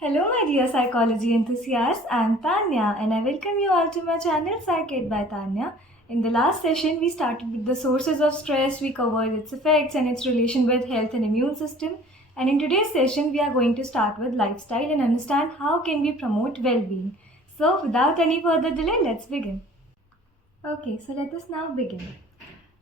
Hello, my dear psychology enthusiasts. I'm Tanya, and I welcome you all to my channel Psychate by Tanya. In the last session, we started with the sources of stress, we covered its effects and its relation with health and immune system. And in today's session, we are going to start with lifestyle and understand how can we promote well-being. So, without any further delay, let's begin. Okay, so let us now begin.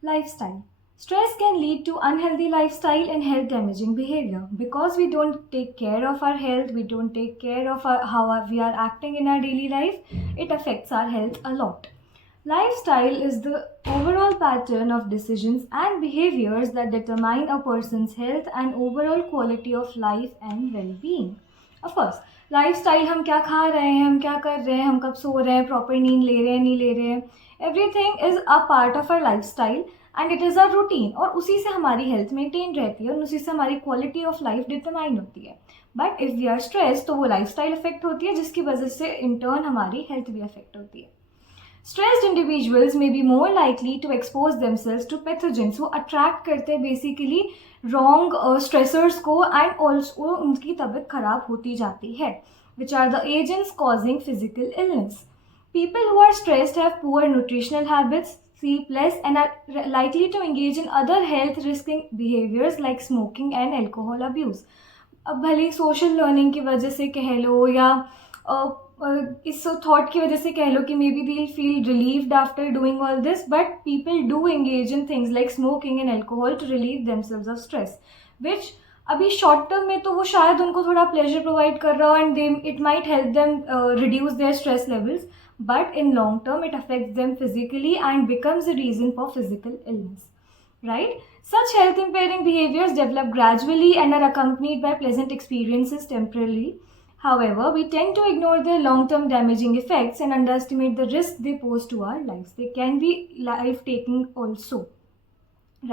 Lifestyle. Stress can lead to unhealthy lifestyle and health damaging behavior. Because we don't take care of our health, we don't take care of how we are acting in our daily life, it affects our health a lot. Lifestyle is the overall pattern of decisions and behaviors that determine a person's health and overall quality of life and well-being. Of course, lifestyle हम क्या खा रहे हैं, हम क्या कर रहे हैं, हम कब सो रहे हैं, प्रॉपर नींद ले रहे हैं, नहीं ले रहे हैं, everything is a part of our lifestyle and it is a routine. और उसी से हमारी हेल्थ मेंटेन रहती है और उसी से हमारी क्वालिटी ऑफ लाइफ डिटरमाइन होती है. But if we are stress तो वो लाइफस्टाइल अफेक्ट होती है, जिसकी वजह से इन टर्न हमारी हेल्थ भी अफेक्ट होती है. Stressed individuals may be more likely to expose themselves to pathogens. वो अट्रैक्ट करते हैं बेसिकली रॉन्ग स्ट्रेसर्स को एंड ऑल्सो उनकी तबीयत खराब होती जाती है, which are the agents causing physical illness. People who are stressed have poor nutritional habits, sleep less, and are likely to engage in other health risking behaviors like smoking and alcohol abuse. अब भले social learning की वजह से कह लो या इस thought की वजह से कह लो कि maybe they'll feel relieved after doing all this, but people do engage in things like smoking and alcohol to relieve themselves of stress, which अभी शॉर्ट टर्म में तो वो शायद उनको थोड़ा प्लेजर प्रोवाइड कर रहा हो and they it might help them reduce there stress levels, but in long term it affects them physically and becomes a reason for physical illness, right? Such health impairing behaviors develop gradually and are accompanied by pleasant experiences temporarily. However, we tend to ignore their long term damaging effects and underestimate the risk they pose to our lives. They can be life taking also,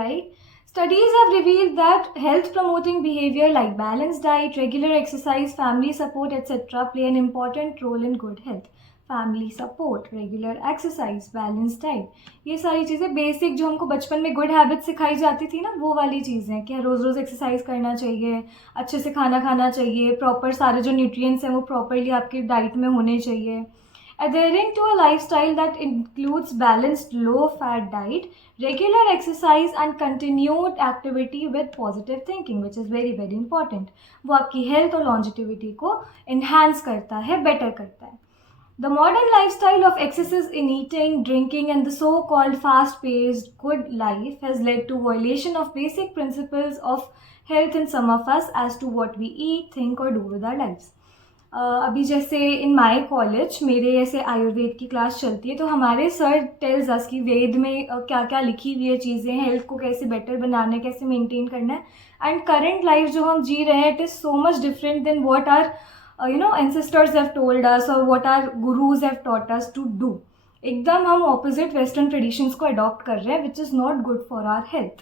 right? Studies have revealed that health promoting behavior like balanced diet, regular exercise, family support, etc. play an important role in good health. Family support, regular exercise, balance diet, ये सारी चीज़ें basic जो हमको बचपन में good habit सिखाई जाती थी ना, वो वाली चीज़ें कि रोज़ रोज़ एक्सरसाइज करना चाहिए, अच्छे से खाना खाना चाहिए, प्रॉपर सारे जो न्यूट्रिएंट्स हैं वो प्रॉपरली आपकी डाइट में होने चाहिए. Adhering to a lifestyle that includes balanced low-fat diet, regular exercise and continued activity with positive thinking, which is very very important. वो आपकी health और longevity को enhance करता है, better करता है. The modern lifestyle of excesses in eating, drinking, and the so-called fast-paced good life has led to violation of basic principles of health in some of us as to what we eat, think, or do with our lives. अभी जैसे in my college मेरे ऐसे आयुर्वेद की class चलती है, तो हमारे sir tells us कि वेद में क्या क्या लिखी हुई है चीज़ें, हेल्थ को कैसे बेटर बनाना है, कैसे मेंटेन करना है. एंड करंट लाइफ जो हम जी रहे हैं, it is so much different than what our ancestors have told us or what our gurus have taught us to do. एकदम हम opposite western traditions को adopt कर रहे हैं, which is not good for our health.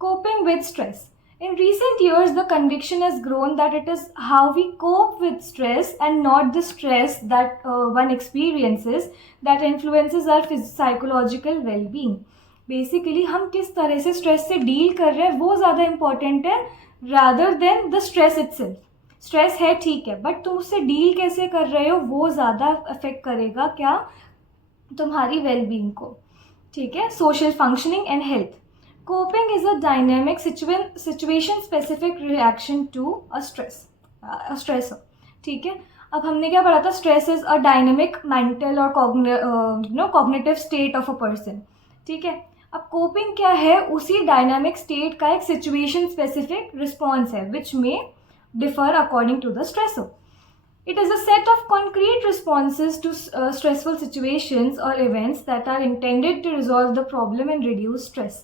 Coping with stress. In recent years, the conviction has grown that it is how we cope with stress and not the stress that one experiences that influences our psychological well-being. Basically, हम किस तरह से stress से deal कर रहे हैं वो ज़्यादा important है rather than the stress itself. Stress है ठीक है, बट तुम उससे डील कैसे कर रहे हो वो ज़्यादा अफेक्ट करेगा क्या तुम्हारी वेलबींग को. ठीक है. Social functioning and health. Coping is a dynamic situation specific reaction to a stressor. ठीक है. अब हमने क्या पढ़ा था, stress is a dynamic mental और cognitive state of a person. ठीक है. अब कोपिंग क्या है, उसी डायनामिक स्टेट का एक सिचुएशन स्पेसिफिक रिस्पॉन्स है विच में differ according to the stressor. It is a set of concrete responses to stressful situations or events that are intended to resolve the problem and reduce stress.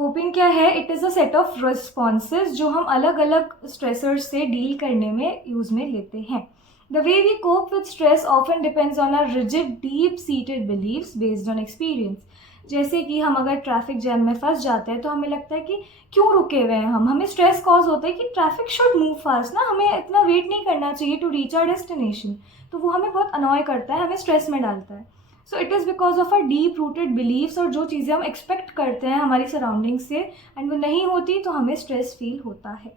Coping क्या है, it is a set of responses जो हम अलग अलग stressors से deal करने में use में लेते हैं. The way we cope with stress often depends on our rigid, deep-seated beliefs based on experience. जैसे कि हम अगर ट्रैफिक जैम में फंस जाते हैं तो हमें लगता है कि क्यों रुके हुए हैं हमें स्ट्रेस कॉज होता है कि ट्रैफिक शुड मूव फास्ट ना, हमें इतना वेट नहीं करना चाहिए टू रीच आवर डेस्टिनेशन. तो वो हमें बहुत अनॉय करता है, हमें स्ट्रेस में डालता है. So it is because of our deep rooted beliefs और जो चीज़ें हम एक्सपेक्ट करते हैं हमारी सराउंडिंग से एंड वो नहीं होती तो हमें स्ट्रेस फील होता है.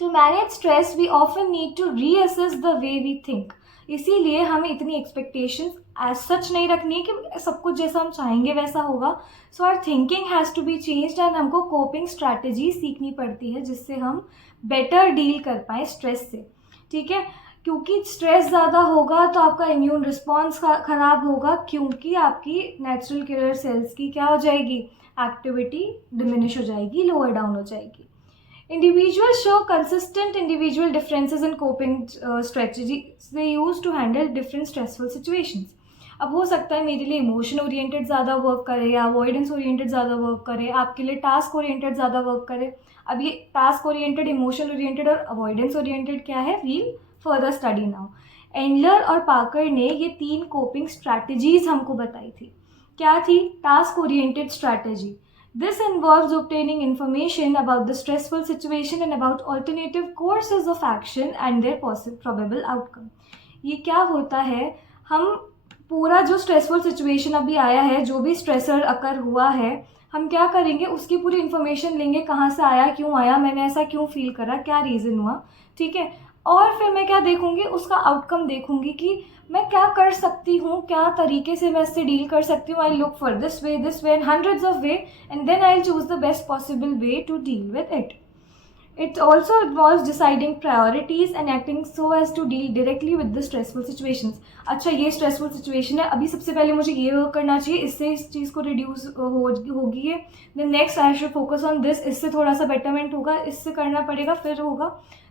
To manage stress we often need to reassess the way we think. इसीलिए हमें इतनी एक्सपेक्टेशंस एज सच नहीं रखनी है कि सब कुछ जैसा हम चाहेंगे वैसा होगा। So our thinking has to be changed and हमको कोपिंग स्ट्रैटेजी सीखनी पड़ती है जिससे हम बेटर डील कर पाएँ स्ट्रेस से। ठीक है, क्योंकि स्ट्रेस ज़्यादा होगा तो आपका इम्यून रिस्पॉन्स ख़राब होगा, क्योंकि आपकी नेचुरल किलर सेल्स की क्या हो जाएगी, एक्टिविटी डिमिनिश हो जाएगी, लोअर डाउन हो जाएगी। Individuals show consistent individual differences in coping strategies they use to handle different stressful situations. अब हो सकता है मेरे लिए इमोशन ओरिएंटेड ज़्यादा वर्क करे या अवॉइडेंस ओरिएंटेड ज़्यादा वर्क करे, आपके लिए टास्क ओरिएंटेड ज़्यादा वर्क करे। अब ये टास्क ओरिएंटेड, इमोशन ओरिएंटेड और अवॉइडेंस ओरिएंटेड क्या है, वील फर्दर स्टडी नाउ। एंडलर और पाकर ने ये 3 कोपिंग स्ट्रैटेजीज हमको बताई थी। क्या थी? Task oriented strategy. This involves obtaining information about the stressful situation and about alternative courses of action and their probable outcome. ये क्या होता है, हम पूरा जो स्ट्रेसफुल सिचुएशन अभी आया है, जो भी स्ट्रेसर अकर हुआ है, हम क्या करेंगे, उसकी पूरी इन्फॉर्मेशन लेंगे, कहाँ से आया, क्यों आया, मैंने ऐसा क्यों फील करा, क्या रीज़न हुआ। ठीक है, और फिर मैं क्या देखूंगी, उसका आउटकम देखूंगी कि मैं क्या कर सकती हूँ, क्या तरीके से मैं इससे डील कर सकती हूँ। I look for this way and hundreds of way and then I choose the best possible way to deal with it. It also involves deciding priorities and acting so as to deal directly with the stressful situations. अच्छा, ये stressful situation है, अभी सबसे पहले मुझे ये work करना चाहिए, इससे इस चीज़ को रिड्यूस होगी है। then next I should focus on this, इससे थोड़ा सा बेटरमेंट होगा, इससे करना पड़ेगा, फिर होगा।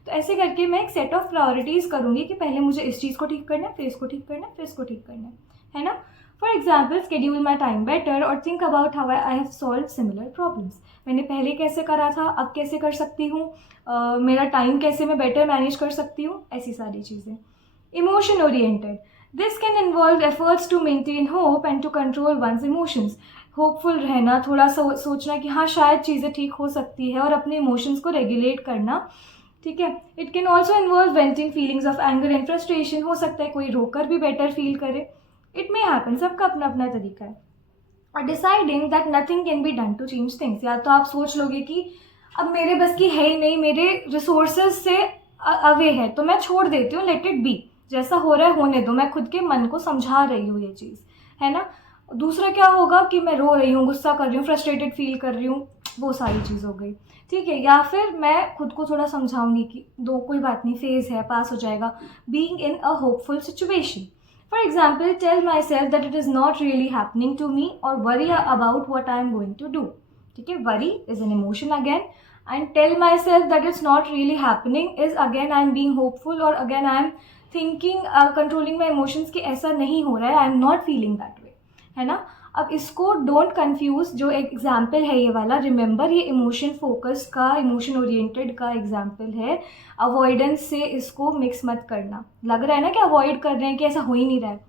तो ऐसे करके मैं एक सेट ऑफ प्रायोरिटीज़ करूँगी कि पहले मुझे इस चीज़ को ठीक करना है, फिर इसको ठीक करना है, फिर इसको ठीक करना है ना। For example, schedule my time better और think about how I have solved similar problems. मैंने पहले कैसे करा था, अब कैसे कर सकती हूँ, मेरा टाइम कैसे मैं बेटर मैनेज कर सकती हूँ, ऐसी सारी चीज़ें। Emotion oriented, this can involve efforts to maintain hope and to control one's emotions. Hopeful रहना, थोड़ा सा सोचना कि हाँ शायद चीज़ें ठीक हो सकती है और अपने इमोशंस को रेगुलेट करना। ठीक है, it can also involve venting feelings of anger and frustration. हो सकता है कोई रोकर भी बेटर फील करे, इट मे हैपन, सबका अपना अपना तरीका है। और deciding that nothing can be done to change things, या तो आप सोच लोगे कि अब मेरे बस की है ही नहीं, मेरे रिसोर्सेज से अवे है, तो मैं छोड़ देती हूँ, लेट इट बी, जैसा हो रहा है होने दो, मैं खुद के मन को समझा रही हूँ ये चीज़, है ना। दूसरा क्या होगा कि मैं रो रही हूँ, गुस्सा कर रही हूँ, फ्रस्ट्रेटेड फील कर रही हूँ, वो सारी चीज़ हो गई। ठीक है, या फिर मैं खुद को थोड़ा समझाऊंगी कि दो कोई बात नहीं, फेज़ है, पास हो जाएगा, being in a hopeful situation. For example, tell myself that it is not really happening to me or worry about what I am going to do. ठीक है, worry is an emotion again, and tell myself that it's not really happening is again I am being hopeful or again I am thinking, controlling my emotions कि ऐसा नहीं हो रहा है, I am not feeling that way, है ना। अब इसको डोंट कंफ्यूज, जो एग्जाम्पल है ये वाला, रिमेंबर ये इमोशन फोकस का, इमोशन ओरिएंटेड का एग्जाम्पल है, अवॉइडेंस से इसको मिक्स मत करना। लग रहा है ना कि अवॉइड कर रहे हैं, कि ऐसा हो ही नहीं रहा है,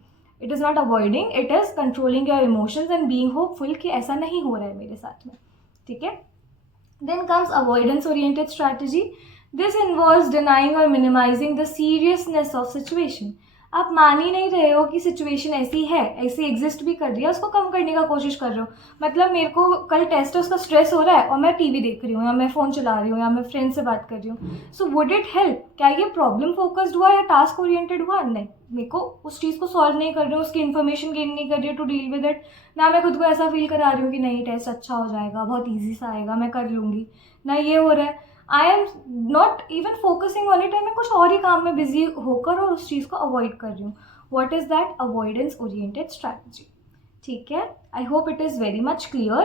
it is not avoiding, it is controlling your emotions and being hopeful कि ऐसा नहीं हो रहा है मेरे साथ में। ठीक है, then comes avoidance oriented strategy. This involves denying और minimising the seriousness of situation. आप मान ही नहीं रहे हो कि सिचुएशन ऐसी है, ऐसी एग्जिस्ट भी कर रही है, उसको कम करने का कोशिश कर रहे हो। मतलब मेरे को कल टेस्ट है, उसका स्ट्रेस हो रहा है और मैं टीवी देख रही हूँ या मैं फ़ोन चला रही हूँ या मैं फ्रेंड से बात कर रही हूँ। So would it help? क्या ये प्रॉब्लम फोकस्ड हुआ या टास्क ओरिएंटेड हुआ? नहीं, मेरे को उस चीज़ को सॉल्व नहीं कर रही हूँ, उसकी इन्फॉर्मेशन गेन नहीं कर रही हूँ टू डील विद इट। ना मैं खुद को ऐसा फील करा रही हूँ कि नहीं टेस्ट अच्छा हो जाएगा, बहुत ईजी सा आएगा, मैं कर लूँगी, ना ये हो रहा है। आई am not even focusing on it, मैं कुछ और ही काम में बिजी होकर और उस चीज़ को अवॉइड कर रही हूँ। What is that? Avoidance oriented strategy. ठीक है, I hope it is very much clear.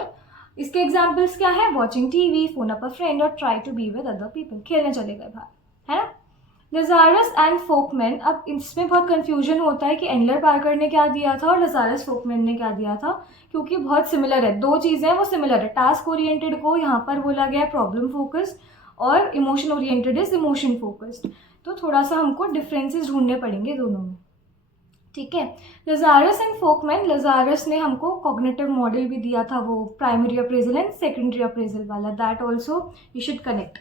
इसके एग्जाम्पल्स क्या है? Watching TV, phone up a friend और try to be with other people, खेलने चले गए बाहर, है ना। लजारस एंड फोकमैन, अब इसमें बहुत कंफ्यूजन होता है कि एंडलर पार्कर ने क्या दिया था और लजारस फोकमैन ने क्या दिया था, क्योंकि बहुत सिमिलर है, दो चीज़ें हैं वो सिमिलर है। टास्क ओरिएंटेड को यहाँ पर बोला गया है प्रॉब्लम फोकस्ड और emotion oriented is emotion focused, तो थोड़ा सा हमको डिफरेंसेस ढूंढने पड़ेंगे दोनों में। ठीक है, लजारस एंड फोकमैन, लजारस ने हमको कॉग्निटिव मॉडल भी दिया था, वो primary appraisal and secondary appraisal वाला, that also you should connect.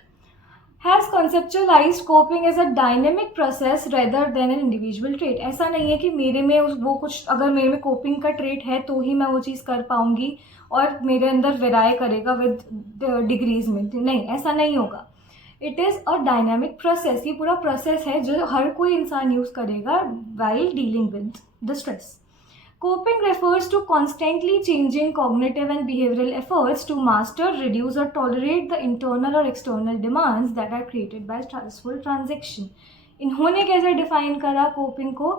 Has conceptualised coping as a dynamic process rather than an individual trait. ऐसा नहीं है कि मेरे में वो कुछ, अगर मेरे में कोपिंग का ट्रेट है तो ही मैं वो चीज़ कर पाऊंगी और मेरे अंदर वेराई करेगा विद डिग्रीज में, नहीं, ऐसा नहीं होगा। It is a dynamic process, ये पूरा प्रोसेस है जो हर कोई इंसान यूज़ करेगा while dealing with the stress. Coping refers to constantly changing cognitive and behavioral efforts to master, reduce, or tolerate the internal or external demands that are created by stressful transaction. इन्होंने कैसे define करा coping को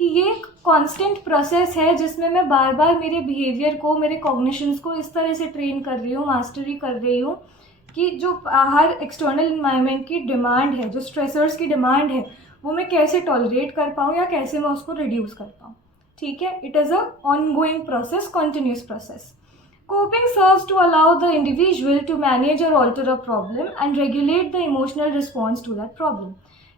कि ये एक constant process है जिसमें मैं बार बार मेरे बिहेवियर को, मेरे कॉग्निशंस को इस तरह से ट्रेन कर रही हूँ, मास्टरी कर रही हूँ कि जो हर एक्सटर्नल इन्वायरमेंट की डिमांड है, जो स्ट्रेसर्स की डिमांड है, वो मैं कैसे टॉलरेट कर पाऊँ या कैसे मैं उसको रिड्यूस कर पाऊँ. ठीक है, it is a ongoing process, continuous process. Coping serves to allow the individual to manage or alter a problem and regulate the emotional response to that problem.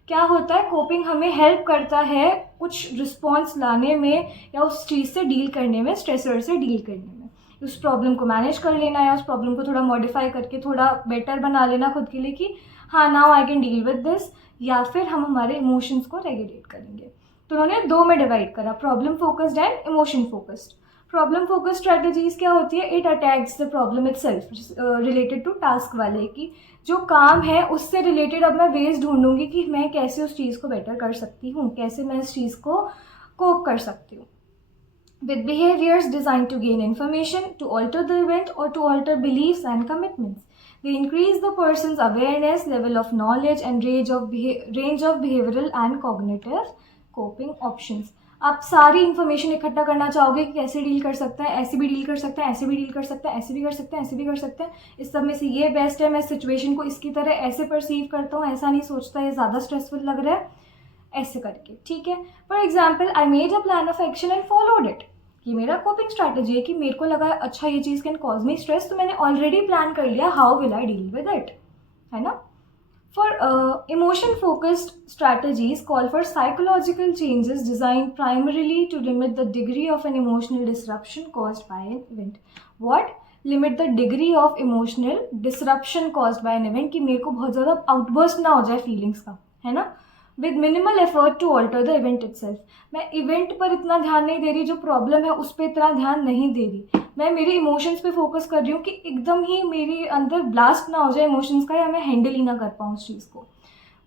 क्या होता है, कोपिंग हमें हेल्प करता है कुछ रिस्पॉन्स लाने में या उस चीज़ से डील करने में, स्ट्रेसर से डील करने में, उस प्रॉब्लम को मैनेज कर लेना या उस प्रॉब्लम को थोड़ा मॉडिफाई करके थोड़ा बेटर बना लेना खुद के लिए कि हाँ now I can deal with this, या फिर हम हमारे इमोशंस को रेगुलेट करेंगे. तो उन्होंने दो में डिवाइड करा, problem focused and emotion focused. Problem focused strategies क्या होती है, it attacks the problem itself, related to task वाले की जो काम है उससे रिलेटेड अब मैं वेज ढूंढूंगी कि मैं कैसे उस चीज़ को बेटर कर सकती हूँ, कैसे मैं इस चीज़ को कोप कर सकती हूँ. With behaviors designed to gain information, to alter the event, or to alter beliefs and commitments. They increase the person's awareness, level of knowledge, and range of behavioral and cognitive coping options. आप सारी information इकट्ठा करना चाहोगे कि कैसे deal कर सकता है, ऐसे भी डील कर सकता है, ऐसे भी डील कर सकता है, ऐसे भी कर सकते हैं, ऐसे भी कर सकते हैं, इस सब में से ये बेस्ट है, मैं सिचुएशन को इसकी तरह ऐसे परसीव करता हूँ, ऐसा नहीं सोचता ये ज़्यादा स्ट्रेसफुल लग रहा है, ऐसे करके. ठीक है, for example I made a plan of action and followed it. ये मेरा कोपिंग स्ट्रैटेजी है कि मेरे को लगा अच्छा ये चीज़ कैन कॉज मी स्ट्रेस, तो मैंने ऑलरेडी प्लान कर लिया how will I deal with it, है ना. For emotion focused strategies call for psychological changes designed primarily to limit the degree of an emotional disruption caused by an event. What? Limit the degree of emotional disruption caused by an event, कि मेरे को बहुत ज़्यादा outburst ना हो जाए feelings का, है ना. With minimal effort to alter the event itself. मैं इवेंट पर इतना ध्यान नहीं दे रही, जो प्रॉब्लम है उस पर इतना ध्यान नहीं दे रही, मैं मेरे इमोशंस पे फोकस कर रही हूँ कि एकदम ही मेरे अंदर ब्लास्ट ना हो जाए इमोशंस का, या मैं हैंडल ही ना कर पाऊँ उस चीज़ को.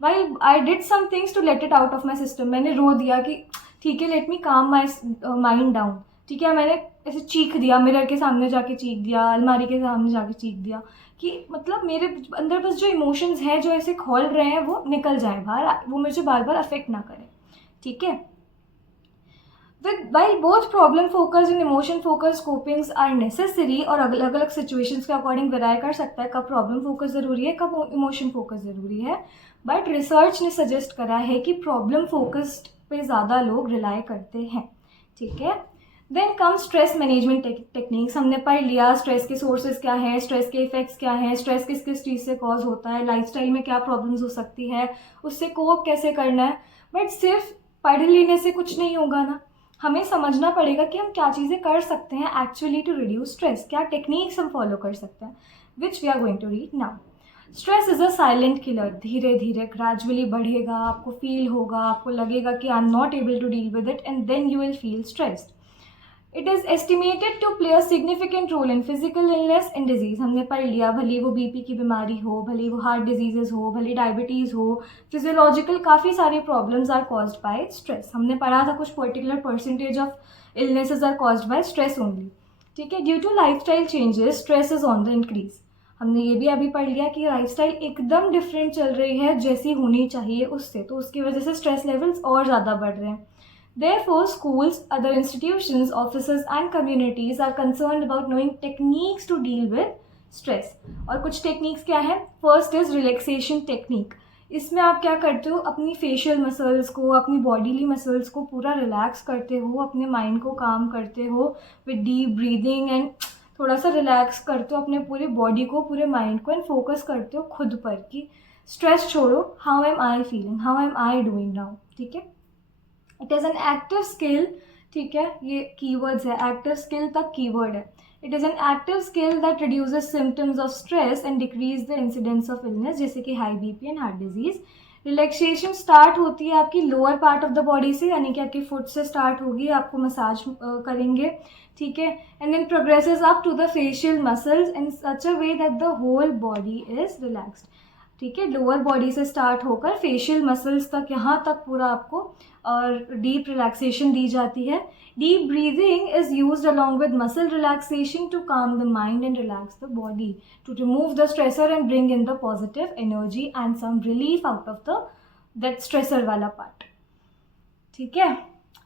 While I did some things to let it out of my system. मैंने रो दिया कि ठीक है लेट मी काम माई माइंड डाउन. ठीक है, मैंने ऐसे चीख दिया, मिरर के सामने जाके चीख दिया, अलमारी के सामने जाके चीख दिया कि मतलब मेरे अंदर बस जो इमोशंस हैं जो ऐसे खोल रहे हैं वो निकल जाए बाहर, वो मुझे बार बार अफेक्ट ना करें. ठीक है. While both problem focused and emotion focused copings are necessary, और अलग अलग सिचुएशंस के अकॉर्डिंग वेराई कर सकता है कब प्रॉब्लम फोकस ज़रूरी है, कब इमोशन फोकस ज़रूरी है, बट रिसर्च ने सजेस्ट करा है कि प्रॉब्लम फोकस्ड पे ज़्यादा लोग रिलाई करते हैं. ठीक है. Then come stress management techniques. हमने पढ़ लिया स्ट्रेस के सोर्सेज क्या हैं, स्ट्रेस के इफेक्ट्स क्या हैं, स्ट्रेस किस किस चीज़ से कॉज होता है, लाइफस्टाइल में क्या प्रॉब्लम्स हो सकती है, उससे कोप कैसे करना है. बट सिर्फ पढ़ लेने से कुछ नहीं होगा ना, हमें समझना पड़ेगा कि हम क्या चीज़ें कर सकते हैं एक्चुअली टू रिड्यूस स्ट्रेस, क्या टेक्निक्स हम फॉलो कर सकते हैं, which we are going to read now. Stress is a silent killer. धीरे धीरे ग्रेजुअली बढ़ेगा, आपको फील होगा, आपको लगेगा कि I am not able to deal with it, and then you will feel stressed. It is estimated to play a significant role in physical illness and disease. हमने पढ़ लिया, भले वो बीपी की बीमारी हो, भले वो हार्ट डिजीजेज हो, भले डायबिटीज़ हो, फिजियोलॉजिकल काफ़ी सारी problems are caused by stress. हमने पढ़ा था कुछ particular percentage of illnesses are caused by stress only. ठीक है. Due to lifestyle changes stress is on the increase. हमने ये भी अभी पढ़ लिया कि लाइफस्टाइल एकदम डिफरेंट चल रही है जैसी होनी चाहिए उससे, तो उसकी वजह से स्ट्रेस लेवल्स और ज़्यादा बढ़ रहे हैं. Therefore, schools, other institutions, offices and communities are concerned about knowing techniques to deal with stress. और कुछ टेक्निक्स क्या है? First is relaxation technique. इसमें आप क्या करते हो, अपनी फेशियल मसल्स को, अपनी बॉडीली मसल्स को पूरा रिलैक्स करते हो, अपने माइंड को काम करते हो विद डीप ब्रीदिंग एंड थोड़ा सा रिलैक्स करते हो अपने पूरे बॉडी को, पूरे माइंड को, एंड फोकस करते हो खुद पर कि स्ट्रेस छोड़ो, how am I feeling, how am I doing now. ठीक है. It is an active skill. ठीक है, ये कीवर्ड्स है, एक्टिव स्किल तक कीवर्ड है. It is an active skill that reduces symptoms of stress and decrease the incidence of illness, जैसे कि high BP and heart disease. Relaxation start होती है आपकी lower part of the body से, यानी कि आपकी फुट से स्टार्ट होगी, आपको मसाज करेंगे. ठीक है. And then progresses up to the facial muscles in such a way that the whole body is relaxed. ठीक है, लोअर बॉडी से स्टार्ट होकर फेशियल मसल्स तक, यहाँ तक पूरा आपको और डीप रिलैक्सेशन दी जाती है. Deep breathing is used along with muscle relaxation to calm the mind and relax the body, to remove the stressor and bring in the positive energy and some relief out of the that stressor वाला part. ठीक है.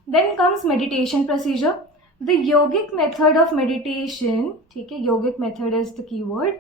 Then comes meditation procedure. The yogic method of meditation, ठीक है, yogic method is the keyword,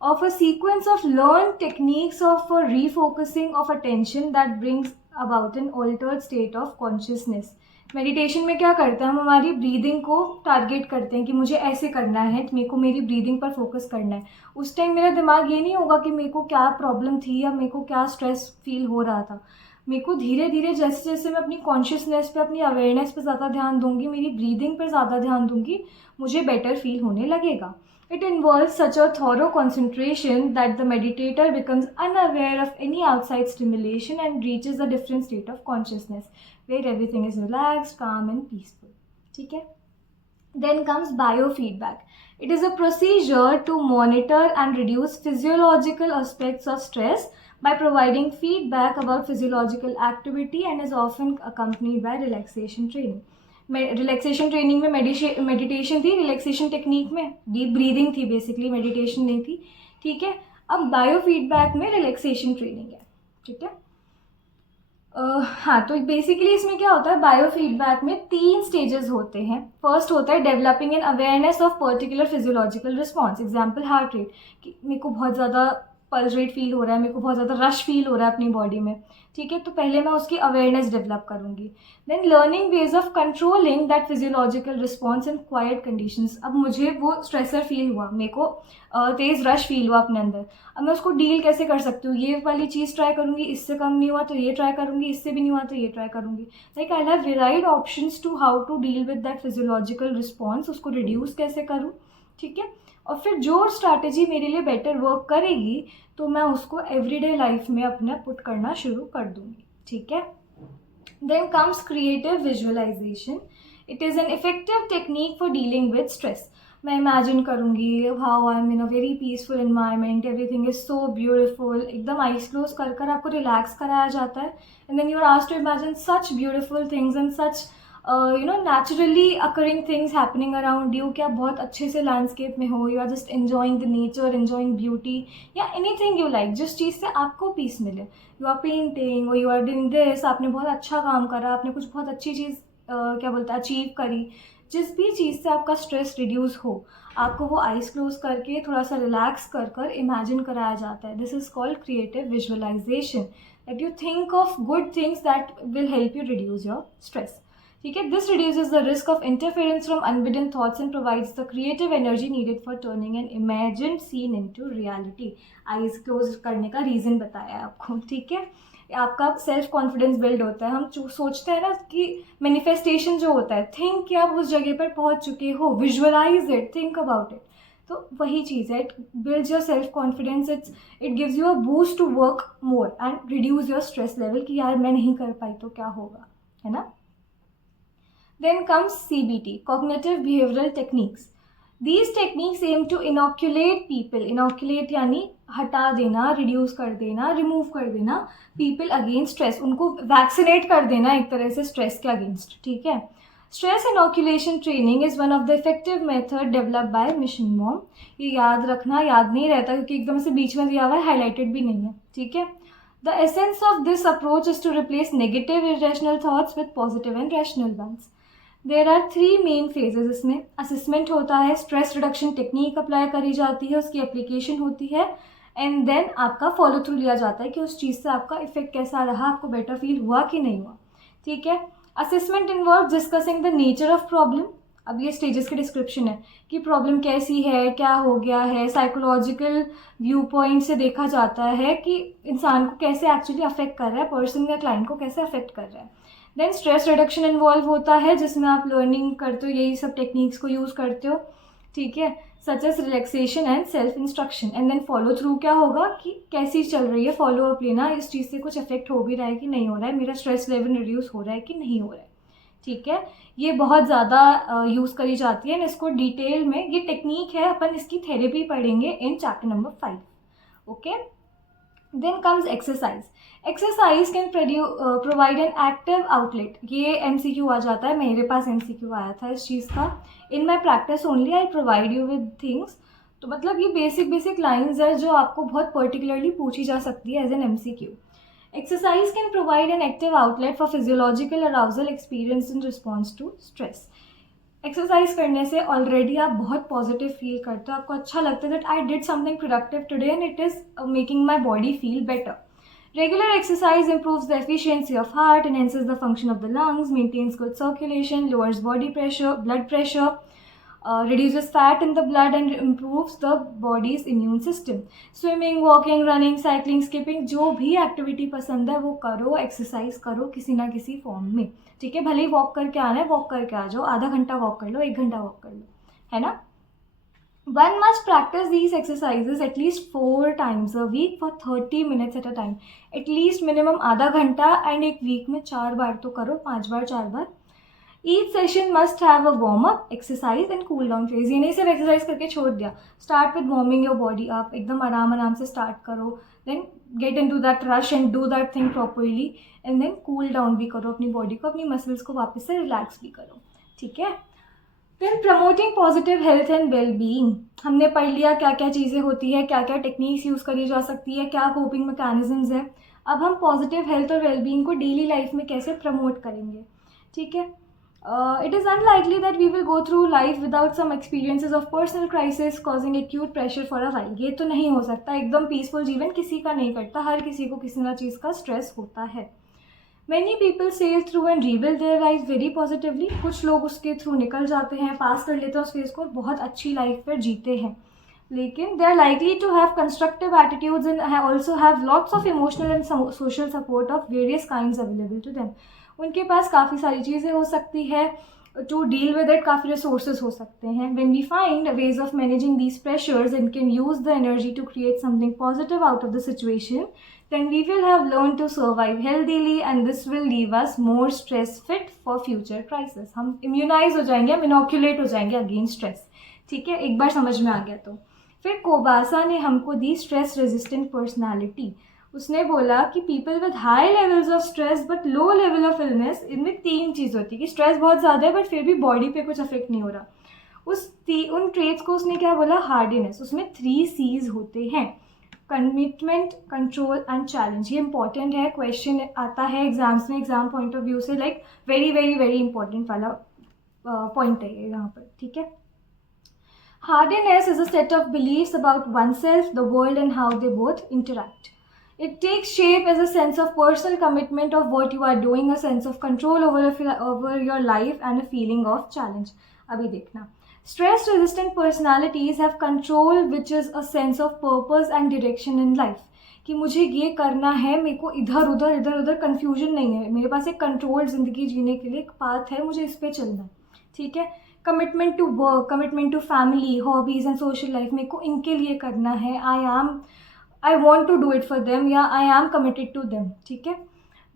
of a sequence of learned techniques of for refocusing of attention that brings about an altered state of consciousness. Meditation में क्या करते हैं, हम हमारी breathing को target करते हैं कि मुझे ऐसे करना है, मेरे को मेरी ब्रीदिंग पर फोकस करना है. उस टाइम मेरा दिमाग ये नहीं होगा कि मेरे को क्या प्रॉब्लम थी या मेरे को क्या स्ट्रेस फील हो रहा था. मेरे को धीरे धीरे जैसे जैसे मैं अपनी कॉन्शियसनेस पे, अपनी अवेयरनेस पे ज़्यादा ध्यान दूंगी, मेरी ब्रीदिंग पे ज़्यादा ध्यान दूंगी, मुझे बेटर फील होने लगेगा. It involves such a thorough concentration that the meditator becomes unaware of any outside stimulation and reaches a different state of consciousness where everything is relaxed, calm and peaceful. ठीक है. Then comes biofeedback. It is a procedure to monitor and reduce physiological aspects of stress by providing feedback about physiological activity and is often accompanied by relaxation training. Relaxation training में meditation थी, relaxation technique में deep breathing थी, basically meditation नहीं थी. ठीक है. अब bio feedback में रिलैक्सेशन ट्रेनिंग है. ठीक है. हाँ, तो बेसिकली इसमें क्या होता है, बायो फीडबैक में 3 स्टेजेस होते हैं. फर्स्ट होता है developing an awareness of particular physiological response. Example heart rate, कि मेरे को बहुत ज़्यादा पल्स रेट फील हो रहा है, मेरे को बहुत ज़्यादा रश फील हो रहा है अपनी बॉडी में. ठीक है, तो पहले मैं उसकी अवेयरनेस डेवलप करूँगी. Then learning ways of controlling that physiological response in quiet conditions. अब मुझे वो स्ट्रेसर फील हुआ, मेरे को तेज़ रश फील हुआ अपने अंदर, अब मैं उसको डील कैसे कर सकती हूँ. ये वाली चीज़ ट्राई करूँगी, इससे कम नहीं हुआ तो ये ट्राई करूँगी, इससे भी नहीं हुआ तो ये ट्राई करूँगी. Like I have varied options to how to deal with that physiological response. उसको रिड्यूस कैसे करूँ. ठीक है. और फिर जो स्ट्रैटेजी मेरे लिए बेटर वर्क करेगी तो मैं उसको एवरीडे लाइफ में अपने पुट करना शुरू कर दूँगी. ठीक है. Then comes creative visualisation. It is an effective technique for dealing with stress. मैं इमेजिन करूँगी how I am in a very peaceful environment, everything is so beautiful. एकदम आइज क्लोज कर कर आपको रिलैक्स कराया जाता है. And then you are asked to imagine such beautiful things and such naturally occurring things happening around you, कि आप बहुत अच्छे से लैंडस्केप में हो, you are just enjoying the nature, enjoying beauty या एनीथिंग यू लाइक, जिस चीज़ से आपको पीस मिले. यू आर पेंटिंग और यू आर डूइंग दिस, आपने बहुत अच्छा काम करा, आपने कुछ बहुत अच्छी चीज़ क्या बोलते हैं अचीव करी. जिस भी चीज़ से आपका स्ट्रेस रिड्यूस हो, आपको वो आइज क्लोज करके थोड़ा सा रिलैक्स कर कर इमेजिन कराया जाता है. This is called creative visualization, that you think of good things that will help you reduce your stress. ठीक है. This reduces the risk of interference from unbidden thoughts and provides the creative energy needed for turning an imagined scene into reality. Eyes close करने का reason बताया है आपको. ठीक है. आपका सेल्फ कॉन्फिडेंस बिल्ड होता है. हम सोचते हैं ना कि मैनिफेस्टेशन जो होता है, थिंक कि आप उस जगह पर पहुंच चुके हो, visualise it, think about it. तो वही चीज़ है, it builds your self confidence, it gives you a boost to work more and reduce your stress level, कि यार मैं नहीं कर पाई तो क्या होगा, है ना. Then comes CBT, Cognitive Behavioral Techniques. These techniques aim to inoculate people. Inoculate यानी हटा देना, रिड्यूस कर देना, रिमूव कर देना people against stress. उनको वैक्सीनेट कर देना एक तरह से स्ट्रेस के अगेंस्ट. ठीक है. Stress inoculation training is one of the effective method developed by mission mom. ये याद रखना, याद नहीं रहता क्योंकि एकदम से बीच में दिया हुआ है, हाईलाइटेड भी नहीं है. ठीक है. The essence of this approach is to replace negative irrational thoughts with positive and rational ones. There are 3 main phases. इसमें असेसमेंट होता है, स्ट्रेस रिडक्शन टेक्निक अप्लाई करी जाती है, उसकी एप्लीकेशन होती है, एंड देन आपका फॉलो थ्रू लिया जाता है कि उस चीज़ से आपका इफेक्ट कैसा रहा, आपको बेटर फील हुआ कि नहीं हुआ. ठीक है. Assessment involve discussing the nature of problem. अब ये स्टेजेस की डिस्क्रिप्शन है कि प्रॉब्लम कैसी है, क्या हो गया है. साइकोलॉजिकल व्यू पॉइंट से देखा जाता है कि इंसान को कैसे एक्चुअली अफेक्ट कर रहा है, पर्सन या क्लाइंट को कैसे अफेक्ट कर रहा है. देन स्ट्रेस रिडक्शन इन्वॉल्व होता है जिसमें आप लर्निंग करते हो, यही सब टेक्निक्स को यूज़ करते हो. ठीक है. Such as relaxation and self instruction. And then follow through क्या होगा कि कैसी चल रही है, फॉलो अप लेना, इस चीज़ से कुछ इफेक्ट हो भी रहा है कि नहीं हो रहा है, मेरा स्ट्रेस लेवल रिड्यूस हो रहा है कि नहीं हो रहा है. ठीक है. ये बहुत ज़्यादा यूज़ करी जाती है. इसको डिटेल में, ये टेक्निक है, अपन इसकी थेरेपी पढ़ेंगे in chapter number 5. Okay. Then comes exercise. Exercise can provide an active outlet. ये MCQ आ जाता है, मेरे पास MCQ आया था इस चीज़ का. In my practice only I provide you with things. तो मतलब ये बेसिक लाइन्स है जो आपको बहुत पर्टिकुलरली पूछी जा सकती है as an MCQ. Exercise can provide an active outlet for physiological arousal experience in response to stress. Exercise करने से ऑलरेडी आप बहुत पॉजिटिव फील करते हो, आपको अच्छा लगता है that I did something productive today and it is making my body feel better. Regular exercise improves the efficiency of heart, enhances the function of the lungs, maintains good circulation, lowers blood pressure, reduces fat in the blood and improves the body's immune system. Swimming, walking, running, cycling, skipping, जो भी activity पसंद है वो करो, exercise करो किसी ना किसी फॉर्म में. ठीक है, भले ही वॉक करके आना है वॉक करके आ जाओ, आधा घंटा वॉक कर लो, 1 घंटा वॉक कर लो, है ना. One must practice these exercises at least 4 times a week for 30 minutes at a time. At least minimum आधा घंटा एंड एक वीक में 4 बार तो करो, 5 बार 4 बार. Each session must have a warm up, exercise and cool down phase. ये नहीं सिर्फ exercise करके छोड़ दिया. Start with warming your body up. एकदम आराम से स्टार्ट करो. Then get into that rush and do that thing properly. And then cool down भी करो अपनी बॉडी को, अपनी मसल्स को वापस से रिलैक्स भी करो. ठीक है. Then promoting positive health and wellbeing. हमने पढ़ लिया क्या क्या चीज़ें होती है, क्या क्या टेक्निक्स यूज़ करी जा सकती है, क्या कोपिंग मैकेनिज्म्स हैं. अब हम पॉजिटिव हेल्थ और वेलबीइंग को डेली लाइफ में कैसे प्रमोट करेंगे. ठीक है. It is unlikely that we will go through life without some experiences of personal crisis causing acute pressure for a while. ये तो नहीं हो सकता. एकदम पीसफुल जीवन किसी का नहीं कटता, हर किसी को किसी ना चीज़ का स्ट्रेस होता है. Many people sail through and rebuild their lives very positively. कुछ लोग उसके थ्रू निकल जाते हैं, पास कर लेते हैं उस फेज को, बहुत अच्छी लाइफ पर जीते हैं. लेकिन they are likely to have constructive attitudes and also have lots of emotional and social support of various kinds available to them. उनके पास काफ़ी सारी चीज़ें हो सकती है to deal with it, काफ़ी resources हो सकते हैं. When we find ways of managing these pressures and can use the energy to create something positive out of the situation, then we will have learned to survive healthily and this will leave us more stress fit for future crisis. हम immunize हो जाएंगे, हम inoculate हो जाएंगे against stress. ठीक है, एक बार समझ में आ गया तो. फिर कोबासा ने हमको दी स्ट्रेस रेजिस्टेंट पर्सनालिटी. उसने बोला कि people with high levels of stress but low level of illness, इनमें 3 चीज़ होती है कि स्ट्रेस बहुत ज़्यादा है बट फिर भी बॉडी पे कुछ अफेक्ट नहीं हो रहा. उन ट्रेट्स को उसने क्या बोला, हार्डीनेस. उसमें 3 C's होते हैं, कमिटमेंट, कंट्रोल एंड चैलेंज. ये इंपॉर्टेंट है, क्वेश्चन आता है एग्जाम्स में, एग्जाम पॉइंट ऑफ व्यू से लाइक वेरी इंपॉर्टेंट वाला पॉइंट है ये यहाँ पर. ठीक है. Hardiness is a set of beliefs about oneself, the world and how they both interact. It takes shape as a sense of personal commitment of what you are doing, a sense of control over your life and a feeling of challenge. अभी देखना. Stress resistant personalities have control which is a sense of purpose and direction in life. कि मुझे ये करना है, मेरे को इधर उधर कन्फ्यूजन नहीं है, मेरे पास एक कंट्रोल ज़िंदगी जीने के लिए एक पाथ है, मुझे इस पर चलना है. ठीक है. Commitment to work, commitment to family, hobbies and social life, मेरे को इनके लिए करना है, I want to do it for them या I am committed to them. ठीक है.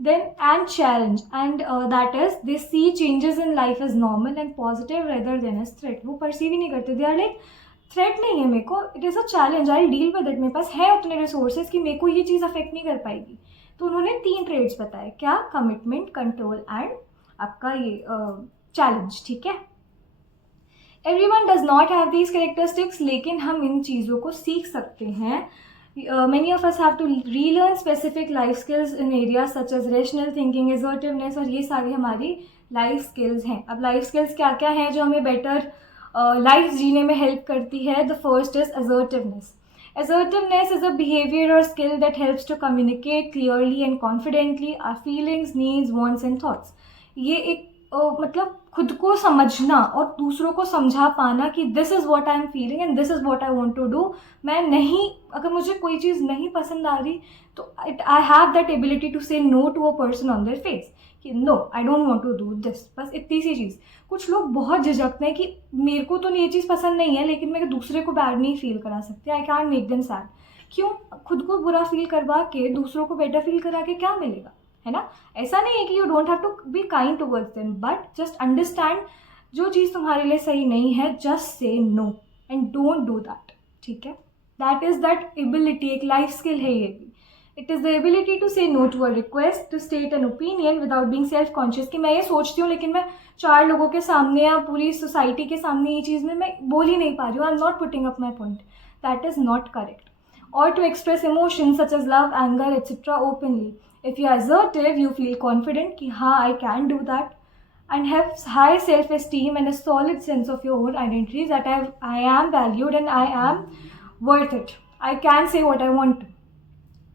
Then and challenge and that is they see changes in life as normal and positive rather than as threat. वो perceive ही नहीं करते, they are like threat नहीं है मेरे को, it is a challenge, I deal with it. मेरे पास है उतने रिसोर्सेज कि मेरे को ये चीज़ अफेक्ट नहीं कर पाएगी. तो उन्होंने 3 ट्रेड्स बताए, क्या, कमिटमेंट, कंट्रोल एंड आपका ये चैलेंज. ठीक है. Everyone does not have these characteristics, लेकिन हम इन चीज़ों को सीख सकते हैं. Many of us have to relearn specific life skills in areas such as rational thinking, assertiveness, और ये सारी हमारी लाइफ स्किल्स हैं. अब लाइफ स्किल्स क्या क्या हैं जो हमें बेटर लाइफ जीने में हेल्प करती है. The first is assertiveness. Assertiveness is a behavior or skill that helps to communicate clearly and confidently our feelings, needs, wants and thoughts. ये एक मतलब खुद को समझना और दूसरों को समझा पाना कि this is what I am feeling and this is what I want to do. मैं नहीं, अगर मुझे कोई चीज़ नहीं पसंद आ रही तो I have that ability to say no to a person on their face कि no I don't want to do this. बस इतनी सी चीज़. कुछ लोग बहुत झिझकते हैं कि मेरे को तो ये चीज़ पसंद नहीं है लेकिन मैं दूसरे को बैड नहीं फील करा सकती, I can make them sad. क्यों? खुद को बुरा फील करवा के दूसरों को बेटर फील करा के क्या मिलेगा, है ना. ऐसा नहीं है कि you don't have to be kind towards them, but just understand जो चीज़ तुम्हारे लिए सही नहीं है, just say no and don't do that. ठीक है. दैट इज़ दैट एबिलिटी, एक लाइफ स्किल है ये भी. It is the ability to say no to a request, to state an opinion without being self conscious कि मैं ये सोचती हूँ लेकिन मैं 4 लोगों के सामने या पूरी सोसाइटी के सामने ये चीज़ में मैं बोल ही नहीं पा रही हूँ, आई am not putting up my point, that is not correct. Or to express emotions such as love, anger, etc. openly. If you are assertive, you feel confident कि हाँ I can do that, and have high self-esteem and a solid sense of your own identity that I am valued and I am worth it. I can say what I want to.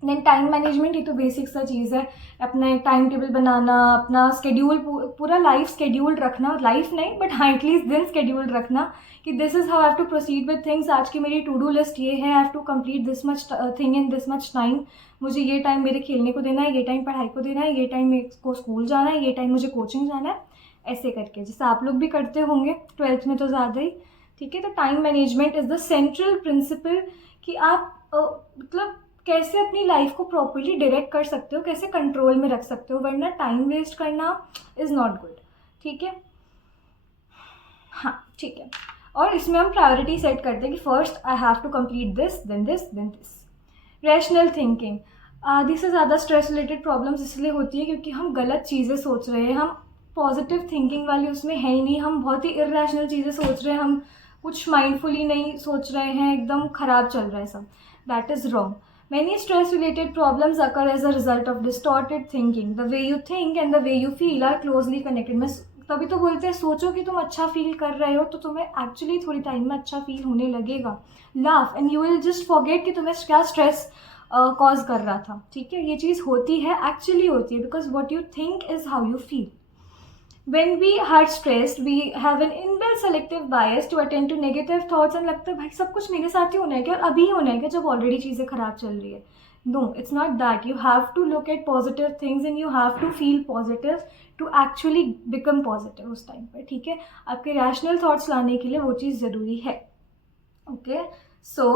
Then time management, ये तो basic सा चीज़ है. अपना एक time table बनाना, अपना schedule, पूरा life schedule रखना, life नहीं बट हाँ एटलीस्ट दिन स्केड्यूल रखना कि this is how I have to proceed with things. आज की मेरी टू डू लिस्ट ये है, I have to complete this much thing in this much time. मुझे ये टाइम मेरे खेलने को देना है, ये टाइम पढ़ाई को देना है, ये टाइम मेरे को स्कूल जाना है, ये टाइम मुझे कोचिंग जाना है, ऐसे करके जैसे आप लोग भी करते होंगे 12th में तो ज़्यादा ही. ठीक है, तो time management is the central principle कि आप मतलब कैसे अपनी लाइफ को प्रॉपर्ली डायरेक्ट कर सकते हो, कैसे कंट्रोल में रख सकते हो, वरना टाइम वेस्ट करना इज़ नॉट गुड. ठीक है, हाँ ठीक है. और इसमें हम प्रायोरिटी सेट करते हैं कि first I have to complete this, then this, then this. Rational thinking, आधी से ज़्यादा स्ट्रेस रिलेटेड प्रॉब्लम्स इसलिए होती है क्योंकि हम गलत चीज़ें सोच रहे हैं, हम पॉजिटिव थिंकिंग वाली उसमें है ही नहीं, हम बहुत ही इरेशनल चीज़ें सोच रहे हैं, हम कुछ माइंडफुली नहीं सोच रहे हैं, एकदम ख़राब चल रहा है सब. That is wrong. Many stress-related problems occur as a result of distorted thinking. The way you think and the way you feel are closely connected. मैं तभी तो बोलते हैं सोचो कि तुम अच्छा फील कर रहे हो तो तुम्हें एक्चुअली थोड़ी टाइम में अच्छा फील होने लगेगा. Laugh and you will just forget कि तुम्हें क्या स्ट्रेस कॉज कर रहा था. ठीक है, ये चीज़ होती है, एक्चुअली होती है, because what you think is how you feel. When we are stressed, we have an inbuilt selective bias to attend to negative thoughts and लगता है भाई सब कुछ मेरे साथ ही होना है क्या और अभी होना है क्या जब ऑलरेडी चीज़ें ख़राब चल रही है. No, it's not that. You have to look at positive things and you have to feel positive to actually become positive उस टाइम पर. ठीक है, आपके रैशनल थॉट्स लाने के लिए वो चीज़ ज़रूरी है. Okay, so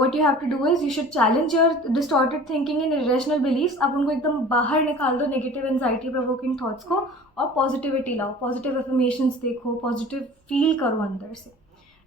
what you have to do is you should challenge your distorted thinking and irrational beliefs. आप उनको एकदम बाहर निकाल दो, नेगेटिव एंजाइटी प्रोवोकिंग थॉट्स को, और पॉजिटिविटी लाओ, पॉजिटिव अफर्मेशंस देखो, पॉजिटिव फील करो अंदर से.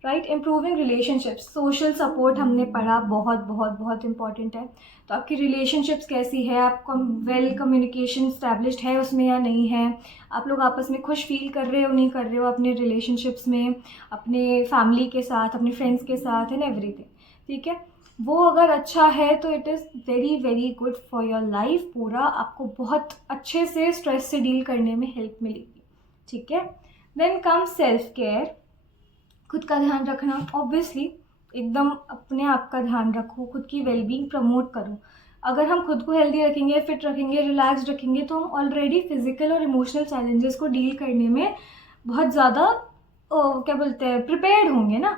Right, improving relationships, social support हमने पढ़ा, बहुत बहुत बहुत इंपॉर्टेंट है. तो आपकी रिलेशनशिप्स कैसी है, आपका वेल कम्युनिकेशन स्टैब्लिश्ड है उसमें या नहीं है, आप लोग आपस में खुश फील कर रहे हो नहीं कर रहे हो अपने रिलेशनशिप्स में, अपने फैमिली के साथ, अपने फ्रेंड्स के साथ एंड एवरीथिंग. ठीक है, वो अगर अच्छा है तो it is very very good for your life. पूरा आपको बहुत अच्छे से स्ट्रेस से डील करने में हेल्प मिलेगी. ठीक है, देन कम सेल्फ केयर, खुद का ध्यान रखना. ऑब्वियसली एकदम अपने आप का ध्यान रखो, खुद की वेलबींग प्रमोट करो. अगर हम खुद को हेल्दी रखेंगे, फिट रखेंगे, रिलैक्स रखेंगे तो हम ऑलरेडी फिजिकल और इमोशनल चैलेंजेस को डील करने में बहुत ज़्यादा क्या बोलते हैं प्रिपेयर्ड होंगे ना.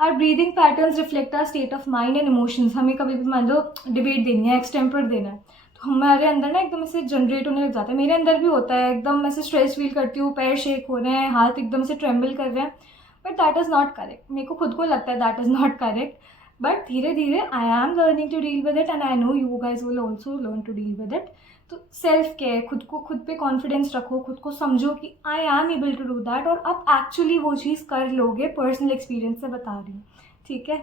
Our breathing patterns reflect our state of mind and emotions. हमें कभी भी मान लो डिबेट देनी है, एक्सटेम्पर देना है, तो हमारे अंदर ना एकदम ऐसे जनरेट होने लग जाता है. मेरे अंदर भी होता है, एकदम ऐसे स्ट्रेस फील करती हूँ, पैर शेक हो रहे हैं, हाथ एकदम से ट्रेम्बल कर रहे हैं, but that is not correct. मेरे को खुद को लगता है that is not correct, but धीरे धीरे I am learning to deal with it and I know you guys will also learn to deal with it. तो सेल्फ केयर, खुद पे कॉन्फिडेंस रखो, खुद को समझो कि I am able to do that, और आप एक्चुअली वो चीज़ कर लोगे. पर्सनल एक्सपीरियंस से बता रही हूँ. ठीक है,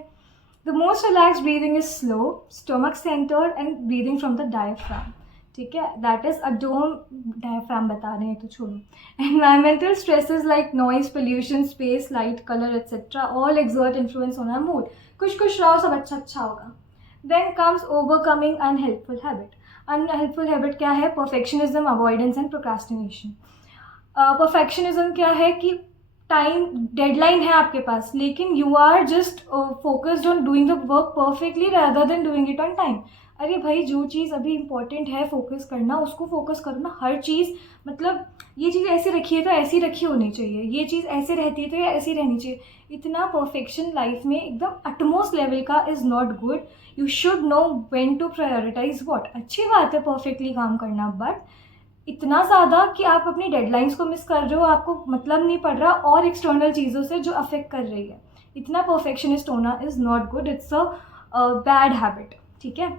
the most relaxed breathing is slow, stomach centre and breathing from the diaphragm. ठीक है, दैट इज़ अडोम. डायफ्राम बता रहे हैं तो छोड़ो. Environmental stresses like noise, pollution, space, light, colour et cetera all exert influence on our mood. कुछ रहो, सब अच्छा अच्छा होगा. Then comes overcoming unhelpful habit. Unhelpful habit क्या है? Perfectionism, avoidance and procrastination. Perfectionism क्या है कि टाइम डेडलाइन है आपके पास, लेकिन you are just focused on doing the work perfectly rather than doing it on time. अरे भाई, जो चीज़ अभी इंपॉर्टेंट है फोकस करना, उसको फोकस करो ना. हर चीज़ मतलब ये चीज़ ऐसी रखी है तो ऐसी रखी होनी चाहिए, ये चीज़ ऐसे रहती है तो ये ऐसी रहनी चाहिए. इतना परफेक्शन लाइफ में एकदम अटमोस्ट लेवल का is not good. You should know when to prioritise what. अच्छी बात है परफेक्टली काम करना, बट इतना ज़्यादा कि आप अपनी डेडलाइंस को मिस कर रहे हो, आपको मतलब नहीं पड़ रहा और एक्सटर्नल चीज़ों से जो अफेक्ट कर रही है. इतना परफेक्शनिस्ट होना is not good, it's a bad habit. ठीक है,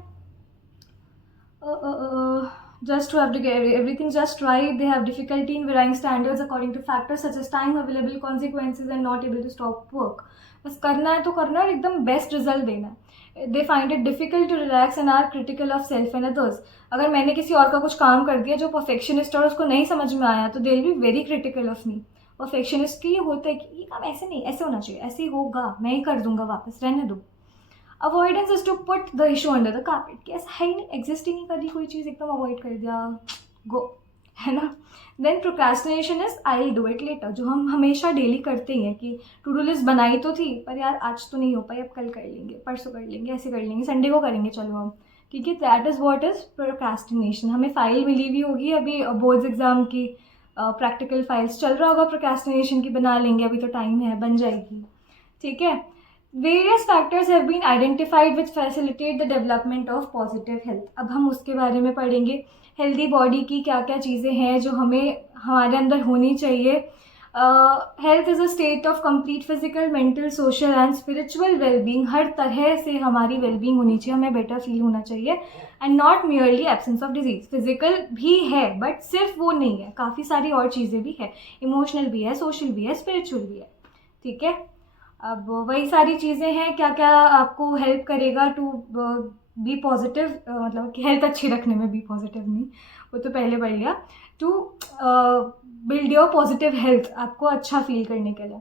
just to have to get everything just right, they have difficulty in varying standards according to factors such as time, available, consequences and not able to stop work. बस करना है तो करना है, एकदम best result देना है. They find it difficult to relax and are critical of self and others. अगर मैंने किसी और का कुछ काम कर दिया जो परफेक्शनिस्ट और उसको नहीं समझ में आया तो they will be very critical of me. Perfectionist की ये होता है कि ये काम ऐसे नहीं, ऐसे होना चाहिए, ऐसे ही होगा, मैं ही कर दूंगा, वापस रहने दो। Avoidance is to put the issue under the carpet, कि ऐसा है ही नहीं, एग्जिस्ट ही नहीं कर रही कोई चीज़, एकदम अवॉइड कर दिया, गो, है ना। Then procrastination is I will do it later, जो हम हमेशा डेली करते ही हैं कि टू डू लिस्ट बनाई तो थी पर यार आज तो नहीं हो पाई, अब कल कर लेंगे, परसों कर लेंगे, ऐसे कर लेंगे, संडे को करेंगे, चलो हम, ठीक है। That is what is procrastination. हमें फाइल मिली हुई होगी अभी बोर्ड्स एग्जाम की, प्रैक्टिकल फाइल्स चल रहा होगा प्रोक्रेस्टिनेशन की, बना लेंगे, अभी तो टाइम है, बन जाएगी, ठीक है। Various factors have been identified which facilitate the development of positive health. अब हम उसके बारे में पढ़ेंगे, हेल्दी बॉडी की क्या क्या चीज़ें हैं जो हमें हमारे अंदर होनी चाहिए। Health is a state of complete physical, mental, social and spiritual wellbeing. हर तरह से हमारी वेलबींग होनी चाहिए, हमें बेटर फील होना चाहिए, and not merely absence of disease. Physical भी है बट सिर्फ वो नहीं है, काफ़ी सारी और चीज़ें भी है, इमोशनल भी है, सोशल भी है, स्पिरिचुअल भी है, ठीक है। अब वही सारी चीज़ें हैं, क्या क्या आपको हेल्प करेगा टू बी पॉजिटिव, मतलब कि हेल्थ अच्छी रखने में, बी पॉजिटिव नहीं, वो तो पहले पढ़ लिया। To build your positive health, आपको अच्छा फील करने के लिए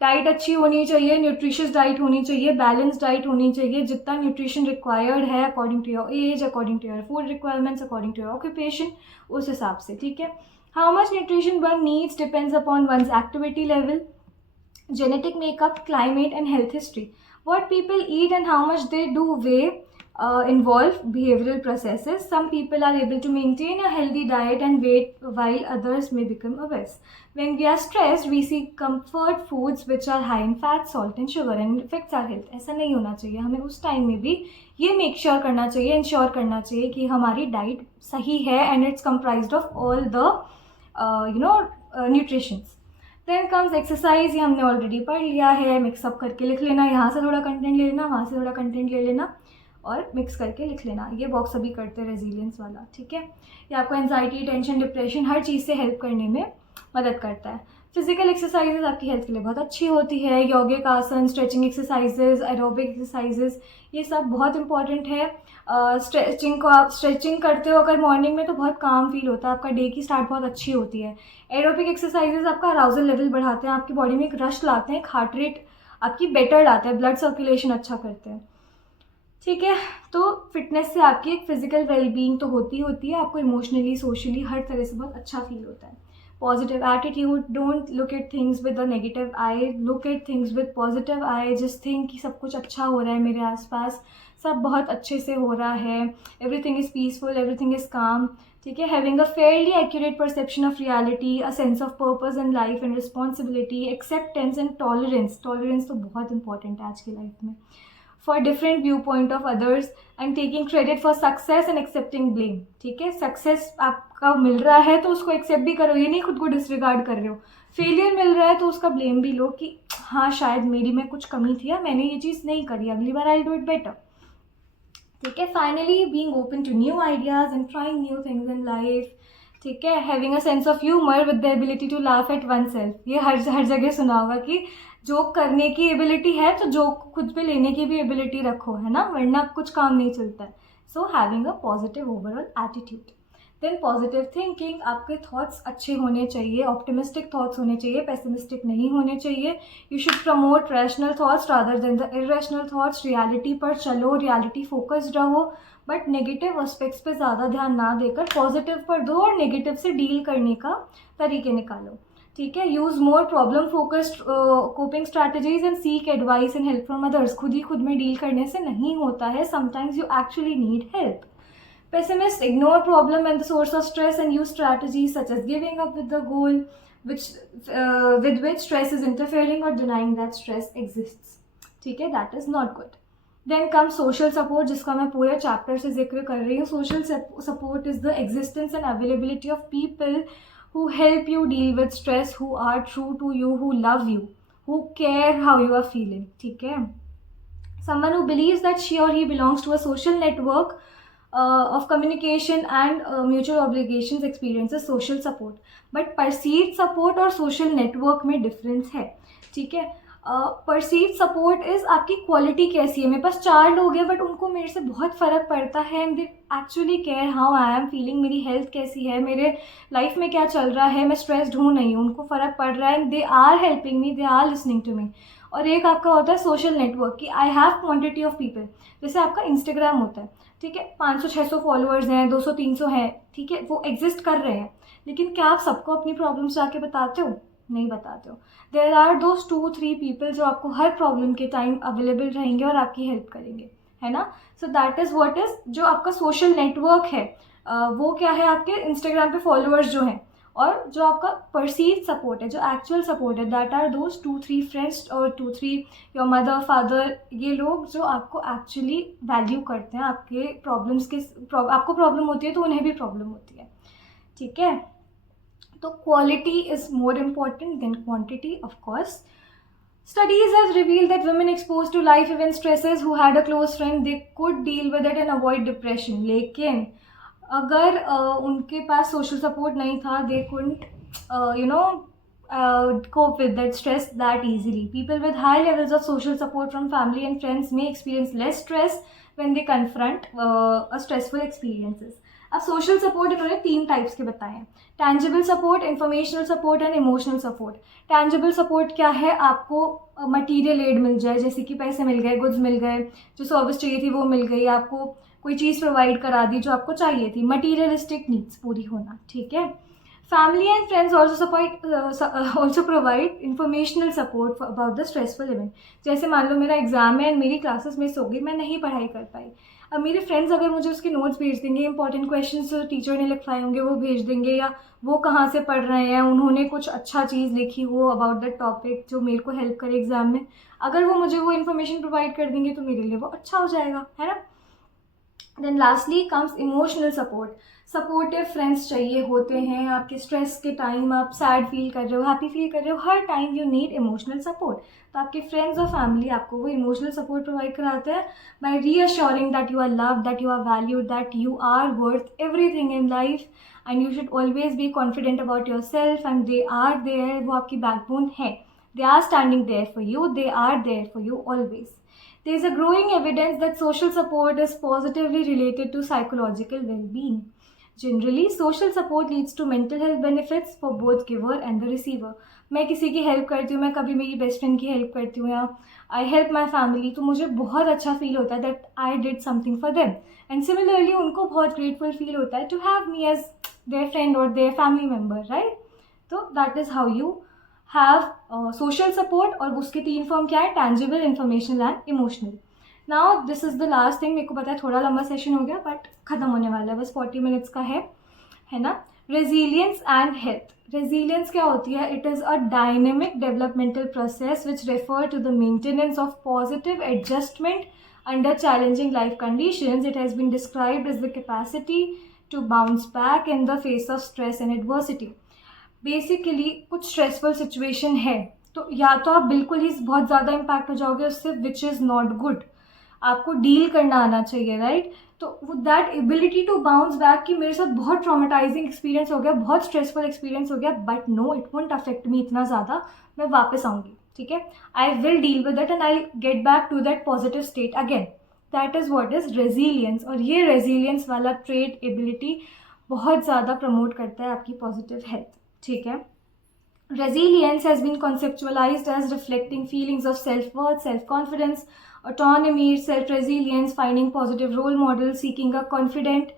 डाइट अच्छी होनी चाहिए, न्यूट्रिशियस डाइट होनी चाहिए, बैलेंस डाइट होनी चाहिए, जितना न्यूट्रिशन रिक्वायर्ड है according to your age, according to your food requirements, according to your occupation, उस हिसाब से, ठीक है। How much nutrition one needs depends upon one's activity level, genetic makeup, climate and health history. What people eat and how much they do weigh involve behavioral processes. Some people are able to maintain a healthy diet and weight while others may become obese. When we are stressed, we seek comfort foods which are high in fat, salt and sugar and affects our health. ऐसा नहीं होना चाहिए, हमें उस time में भी ये make sure करना चाहिए, इंश्योर करना चाहिए कि हमारी डाइट सही है and it's comprised of all the nutritions. Then comes exercise, ये हमने ऑलरेडी पढ़ लिया है, मिक्सअप करके लिख लेना, यहाँ से थोड़ा कंटेंट ले लेना, वहाँ से थोड़ा कंटेंट ले लेना और मिक्स करके लिख लेना। ये बॉक्स अभी करते हैं रेजिलियंस वाला, ठीक है। ये आपको एंजाइटी, टेंशन, डिप्रेशन, हर चीज़ से हेल्प करने में मदद करता है। फिजिकल एक्सरसाइजेज आपकी हेल्थ के लिए बहुत अच्छी होती है, योगिक आसन, स्ट्रेचिंग एक्सरसाइजेज, एरोबिक एक्सरसाइजेज, ये सब बहुत इंपॉर्टेंट है। स्ट्रेचिंग को आप स्ट्रेचिंग करते हो अगर मॉर्निंग में तो बहुत काम फील होता है, आपका डे की स्टार्ट बहुत अच्छी होती है। एरोबिक एक्सरसाइजेज आपका अराउजल लेवल बढ़ाते हैं, आपकी बॉडी में एक रश लाते हैं, हार्ट रेट आपकी बेटर लाते हैं, ब्लड सर्कुलेशन अच्छा करते हैं, ठीक है। तो फिटनेस से आपकी एक फिजिकल वेलबींग तो होती है, आपको इमोशनली, सोशली हर तरह से बहुत अच्छा फील होता है। Positive attitude, don't look at things with a negative I, look at things with positive I, just think कि सब कुछ अच्छा हो रहा है मेरे आसपास, सब बहुत अच्छे से हो रहा है, everything is peaceful, everything is काम, ठीक है। Having a fairly accurate perception of reality, a sense of purpose in life and responsibility, acceptance and tolerance, tolerance तो बहुत इंपॉर्टेंट है आज की लाइफ में, for different view point of others and taking credit for success and accepting blame, ठीक है। Success आपका मिल रहा है तो उसको एक्सेप्ट भी करो, ये नहीं खुद को डिसरिगार्ड कर रहे हो। फेलियर मिल रहा है तो उसका ब्लेम भी लो कि हाँ शायद मेरी में कुछ कमी थी या मैंने ये चीज़ नहीं करी, अगली बार आई डू इट बेटर, ठीक है। Finally being open to new ideas and trying new things in life, ठीक है। Having a sense of humour with the ability to laugh at one self, ये हर जगह सुना होगा कि जोक करने की एबिलिटी है तो जोक खुद पे लेने की भी एबिलिटी रखो, है ना, वरना कुछ काम नहीं चलता है। So having a positive overall attitude. Then positive thinking, आपके थॉट्स अच्छे होने चाहिए, ऑप्टिमिस्टिक थॉट्स होने चाहिए, पेसिमिस्टिक नहीं होने चाहिए। You should promote rational thoughts rather than the irrational thoughts. Reality पर चलो, रियलिटी फोकस्ड रहो, बट नेगेटिव एस्पेक्ट्स पे ज़्यादा ध्यान ना देकर पॉजिटिव पर दो और नेगेटिव से डील करने का तरीके निकालो, ठीक है। Use more problem focused coping strategies and seek advice and help from others. खुद ही खुद में डील करने से नहीं होता है, sometimes you actually need help. Pessimists ignore problem and the source of stress and use strategies such as giving up with the goal with which stress is interfering or denying that stress exists, ठीक है, that is not good. Then comes social support, जिसका मैं पूरे chapter से जिक्र कर रही हूँ. Social support is the existence and availability of people who help you deal with stress, who are true to you, who love you, who care how you are feeling, ठीक है. Someone who believes that she or he belongs to a social network of communication and mutual obligations experiences social support. But perceived support और social network में difference है, ठीक है. Perceive support is आपकी quality कैसी है। मेरे पास 4 लोग हैं बट उनको मेरे से बहुत फ़र्क पड़ता है and they actually care how I am feeling, मेरी हेल्थ कैसी है, मेरे लाइफ में क्या चल रहा है, मैं स्ट्रेस्ड हूँ नहीं हूँ, उनको फ़र्क पड़ रहा है and they are helping me, they are listening to me. और एक आपका होता है सोशल नेटवर्क कि I have quantity of people, जैसे आपका इंस्टाग्राम होता है, ठीक है, 500-600 फॉलोअर्स हैं, 200-300 हैं, ठीक है, वो एग्जिस्ट कर रहे हैं, लेकिन क्या आप सबको अपनी प्रॉब्लम्स जाके बताते हो? नहीं बताते हो। देयर आर दोज 2-3 पीपल जो आपको हर प्रॉब्लम के टाइम अवेलेबल रहेंगे और आपकी हेल्प करेंगे, है ना। So that is what is जो आपका सोशल नेटवर्क है, वो क्या है, आपके इंस्टाग्राम पे फॉलोअर्स जो हैं, और जो आपका परसीव सपोर्ट है, जो एक्चुअल सपोर्ट है, दैट आर दोज 2-3 फ्रेंड्स और 2-3 योर मदर फादर, ये लोग जो आपको एक्चुअली वैल्यू करते हैं, आपके प्रॉब्लम्स के आपको प्रॉब्लम होती है तो उन्हें भी प्रॉब्लम होती है, ठीक है। तो quality is more important than quantity, of course. Studies have revealed that women exposed to life event stresses who had a close friend, they could deal with it and avoid depression. लेकिन अगर उनके पास social support नहीं था, they couldn't cope with that stress that easily. People with high levels of social support from family and friends may experience less stress when they confront a stressful experiences. अब social support इन्होंने 3 types के बताए हैं, tangible support, informational support and emotional support. Tangible support क्या है, आपको material add मिल जाए, जैसे कि पैसे मिल गए, गुड्स मिल गए, जो सर्विस चाहिए थी वो मिल गई, आपको कोई चीज़ प्रोवाइड करा दी जो आपको चाहिए थी, मटीरियलिस्टिक नीड्स पूरी होना, ठीक है। Family and friends also provide informational support about the stressful event. जैसे मान लो मेरा एग्जाम है एंड मेरी क्लासेस मिस हो गई, मैं नहीं पढ़ाई कर पाई, अब मेरे फ्रेंड्स अगर मुझे उसके नोट्स भेज देंगे, इंपॉर्टेंट क्वेश्चंस जो टीचर ने लिखवाए होंगे वो भेज देंगे, या वो कहाँ से पढ़ रहे हैं, उन्होंने कुछ अच्छा चीज़ लिखी हो अबाउट दैट टॉपिक जो मेरे को हेल्प करे एग्जाम में, अगर वो मुझे वो इन्फॉर्मेशन प्रोवाइड कर देंगे तो मेरे लिए वो अच्छा हो जाएगा, है ना। Then lastly comes emotional support. Supportive friends चाहिए होते हैं आपके स्ट्रेस के टाइम, आप सैड फील कर रहे हो, हैप्पी फील कर रहे हो, हर time you need emotional support. तो आपके फ्रेंड्स और फैमिली आपको वो इमोशनल सपोर्ट प्रोवाइड कराते हैं by reassuring that you are loved, that you are valued, that you are worth everything in life and you should always be confident about your self and they are there, वो आपकी backbone है, they are standing there for you, they are there for you always. There is a growing evidence that social support is positively related to psychological well-being. Generally, social support leads to mental health benefits for both giver and the receiver. मैं किसी की help करती हूँ, मैं कभी मेरी best friend की help करती हूँ, या आई हेल्प माई फैमिली, तो मुझे बहुत अच्छा फील होता है that I did something for them, and similarly उनको बहुत ग्रेटफुल फील होता है to have me as their friend और देयर फैमिली मेम्बर, राइट. तो that is how you have social support. और उसके 3 फॉर्म क्या है, tangible, informational and emotional. Now this is the last thing. मेरे को पता है थोड़ा लंबा सेशन हो गया बट ख़त्म होने वाला है, बस 40 मिनट्स का है ना. Resilience and health. रेजिलियंस क्या होती है, it is a dynamic developmental process which refer to the maintenance of positive adjustment under challenging life conditions. It has been described as the capacity to bounce back in the face of stress and adversity. Basically कुछ stressful situation है तो या तो आप बिल्कुल ही बहुत ज़्यादा impact हो जाओगे उससे, विच इज़ नॉट गुड. आपको डील करना आना चाहिए, राइट. तो वो that ability to bounce back कि मेरे साथ बहुत ट्रॉमेटाइजिंग एक्सपीरियंस हो गया, बहुत स्ट्रेसफुल एक्सपीरियंस हो गया, but no it won't affect me इतना ज़्यादा, मैं वापस आऊँगी, ठीक है. I will deal with that and I get back to that positive state again. That is what is resilience. और ये रेजिलियंस वाला ट्रेट एबिलिटी बहुत ज़्यादा प्रमोट करता है आपकी पॉजिटिव हेल्थ, ठीक है. Resilience has been conceptualized as reflecting feelings of self-worth, self-confidence, autonomy, self-resilience, finding positive role models, seeking a confident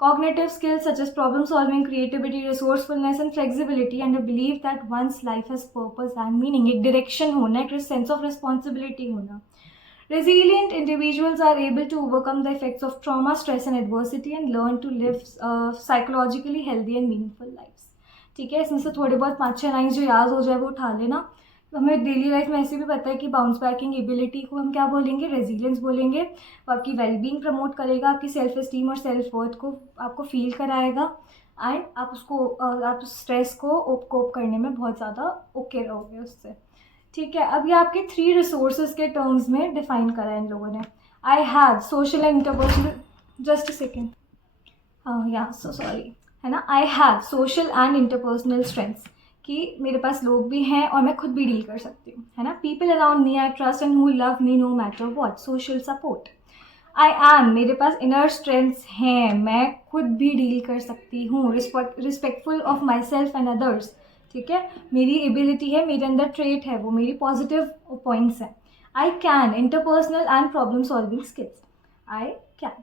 cognitive skills such as problem-solving, creativity, resourcefulness, and flexibility, and a belief that one's life has purpose and meaning. एक direction होना, एक sense of responsibility होना. Resilient individuals are able to overcome the effects of trauma, stress, and adversity and learn to live psychologically healthy and meaningful lives. ठीक है. इसमें से थोड़े बहुत 5-6 लाइन्स जो याद हो जाए वो उठा लेना. तो हमें डेली लाइफ में ऐसे भी पता है कि बाउंस बैकिंग एबिलिटी को हम क्या बोलेंगे, रेजिलियंस बोलेंगे. वो आपकी वेलबींग प्रमोट करेगा, आपकी सेल्फ एस्टीम और सेल्फ वर्थ को आपको फील कराएगा, एंड आप उसको आप स्ट्रेस को कोप करने में बहुत ज़्यादा ओके रहोगे उससे, ठीक है. अब ये आपके 3 रिसोर्सेज के टर्म्स में डिफाइन करा है इन लोगों ने. I have social and interpersonal, just a second, या सो सॉरी, है ना. I have social and interpersonal strengths. कि मेरे पास लोग भी हैं और मैं खुद भी डील कर सकती हूँ, है ना. People around me I trust and who love me know matter what. Social support. I am, मेरे पास इनर स्ट्रेंथ्स हैं, मैं खुद भी डील कर सकती हूँ. Respectful of my self and others. ठीक है, मेरी एबिलिटी है, मेरे अंदर ट्रेट है, वो मेरी पॉजिटिव पॉइंट्स हैं. I can, interpersonal and problem solving skills. I can.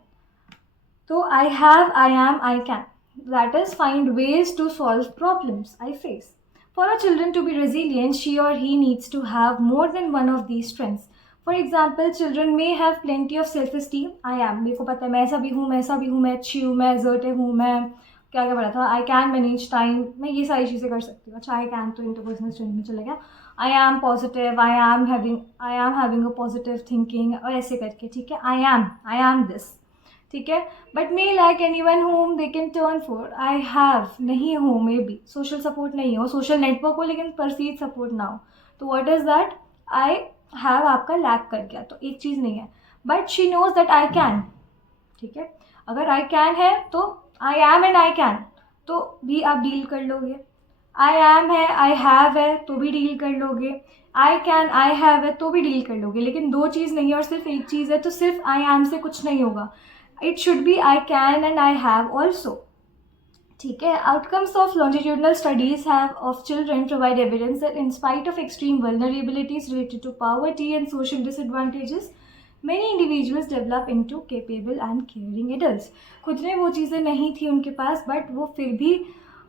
तो I have, I am, I can. That is, find ways to solve problems I face. For a children to be resilient, she or he needs to have more than one of these strengths. For example, children may have plenty of self-esteem. I am, मेरे को पता है मैं ऐसा भी हूँ, मैं ऐसा भी हूँ, मैं अच्छी हूँ, मैं assertive हूँ, मैं क्या क्या पढ़ा था, I can manage time, मैं ये सारी चीज़ें कर सकती हूँ. अच्छा, I can तो interpersonal strength में चला गया. I am positive, I am having a positive thinking, और ऐसे करके. ठीक है, I am this. ठीक है. But may lack anyone whom they can turn for. I have नहीं हो, मे बी सोशल सपोर्ट नहीं हो, सोशल नेटवर्क हो लेकिन परसीव सपोर्ट ना हो. तो what is that? I have आपका लैक कर गया, तो एक चीज़ नहीं है. But she knows that I can. ठीक है, अगर आई कैन है तो I am and I can तो भी आप डील कर लोगे. आई एम है, आई हैव है तो भी डील कर लोगे. आई कैन, आई हैव है तो भी डील कर लोगे. लेकिन दो चीज़ नहीं है और सिर्फ एक चीज़ है, तो सिर्फ आई एम से कुछ नहीं होगा. It should be I can and I have also. ठीक है. Outcomes of longitudinal studies of children provide evidence that in spite of extreme vulnerabilities related to poverty and social disadvantages, many individuals develop into capable and caring adults. खुद में वो चीज़ें नहीं थी उनके पास, but वो फिर भी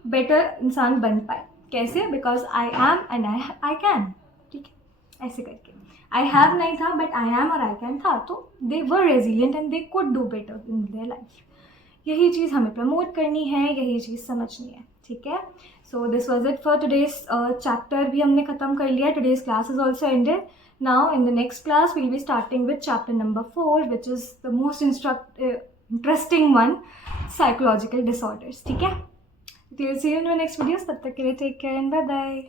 बेटर इंसान बन पाए. कैसे? Because I am and I can. ठीक है, ऐसे करके. आई हैव नहीं था बट आई एम और आई कैन था, तो they were resilient and they could do better in their life. यही चीज़ हमें प्रमोट करनी है, यही चीज़ समझनी है. ठीक है. So this was it for today's chapter. भी हमने ख़त्म कर लिया. Today's class is also ended. Now in the next class will be starting with chapter number 4 which is the most interesting one, psychological disorders. ठीक है. See you in the next videos. तब तक के लिए take care and bye bye.